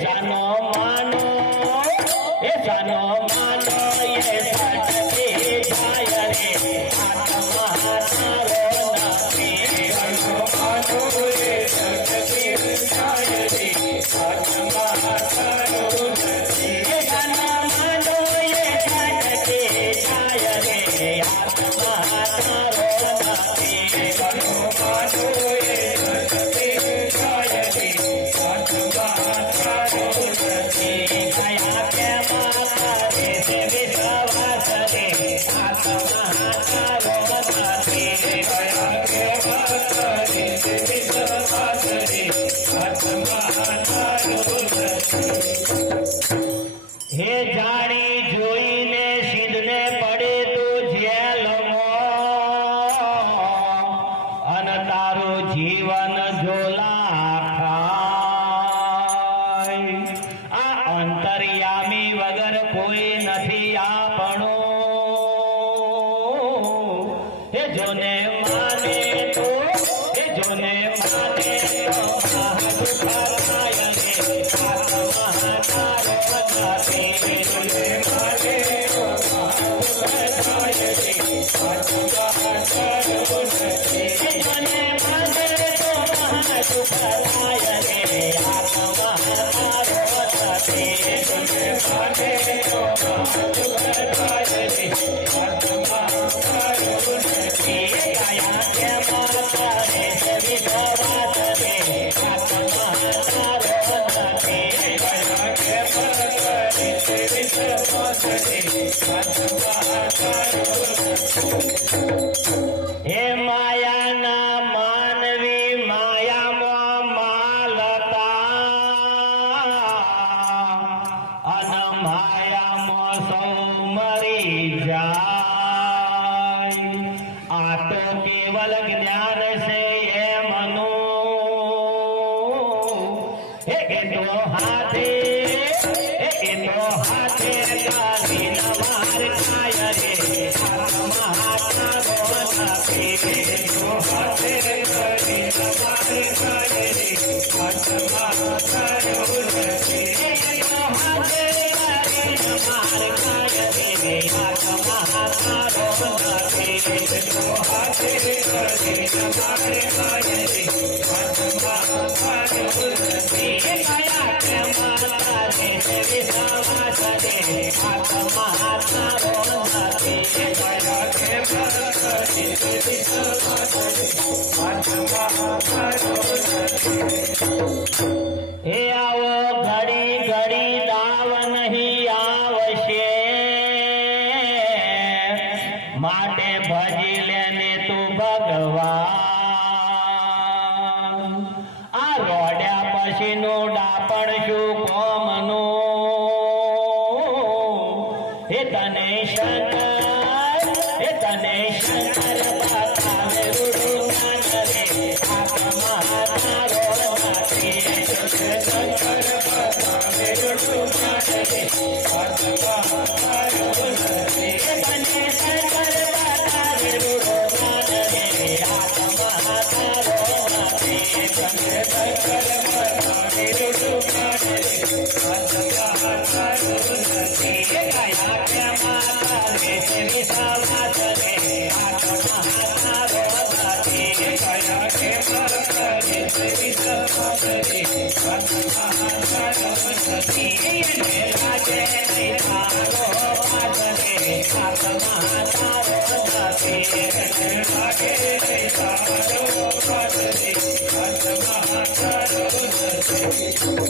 जानो मानो ये जानो मानो ये सटके जाय रे आत्मा तारो नाथे जानो मानो ये सटके जाय रे आत्मा तारो नाथे जानो मानो ये सटके जाय रे आत्मा तारो नाथे जानो मानो ये सटके जाय रे आत्मा तारो नाथे गया के माता रे विश्वास रे आत्मा तारो नाथे गया के माता रे विश्वास रे आत्मा तारो नाथे हे जाणी જોઈને સિદ્ધને પડે તો જેલમાં અન તારું જીવન ઝોલા ખાય આ અંતર્યામી વગર કોઈ નથી આપણું હે જોને માને તો હે જોને માને તો મહાદુઃખ થાય રે આત્મા તારો નાથે જોને માને તો મહાદુઃખ થાય રે આત્મા તારો નાથે જોને માને તો મહાદુઃખ થાય રે આત્મા તારો નાથે જોને માને તો મહાદુઃખ થાય રે આત્મા તારો નાથે કાયા કે માતા રે વિશ્વાસ રે આત્મા તારો નાથે કાયા કે માતા રે વિશ્વાસ રે આત્મા તારો હે માયાના માનવી માયામાં માલતા અન માયામાં સૌ મરી જાય આ તો કેવલ જ્ઞાન છે એ મનો હે તો હાથે એ તો હાથે કાલી નવાર ખાય રે આત્મા તારો નાથે તો હાથે કાલી નવાર ખાય રે આત્મા તારો નાથે તો હાથે કાલી નવાર ખાય રે આત્મા તારો નાથે તો હાથે કાલી નવાર ખાય રે આત્મા તારો નાથે કાયા કે માતા રે વિશ્વાસ રે આત્મા તારો નાથે કાયા કે માતા રે વિશ્વાસ રે આત્મા તારો નાથે હે આવો ઘડી ઘડી દાવ નહીં આવશે માટે ભજી લેને તું ભગવાન આ રોડ્યા પછીનું ડાપણ શું કોમનું હે તને શંકર બતાવે રૂડું જ્ઞાન રે આત્મા તારો નાથે શંકર બતાવે રૂડું જ્ઞાન રે આત્મા તારો નાથે તને શંકર બતાવે રૂડું જ્ઞાન રે આત્મા તારો નાથે તને શંકર બતાવે રૂડું જ્ઞાન રે આત્મા તારો નાથે કાયા કે માતા રે વિશ્વાસ રે આત્મા તારો નાથે કાયા કે માતા રે વિશ્વાસ રે આત્મા તારો નાથે એને લાગે નહીં તારો પાદ રે આત્મા તારો નાથે એને લાગે નહીં તારો પાદ રે આત્મા તારો નાથે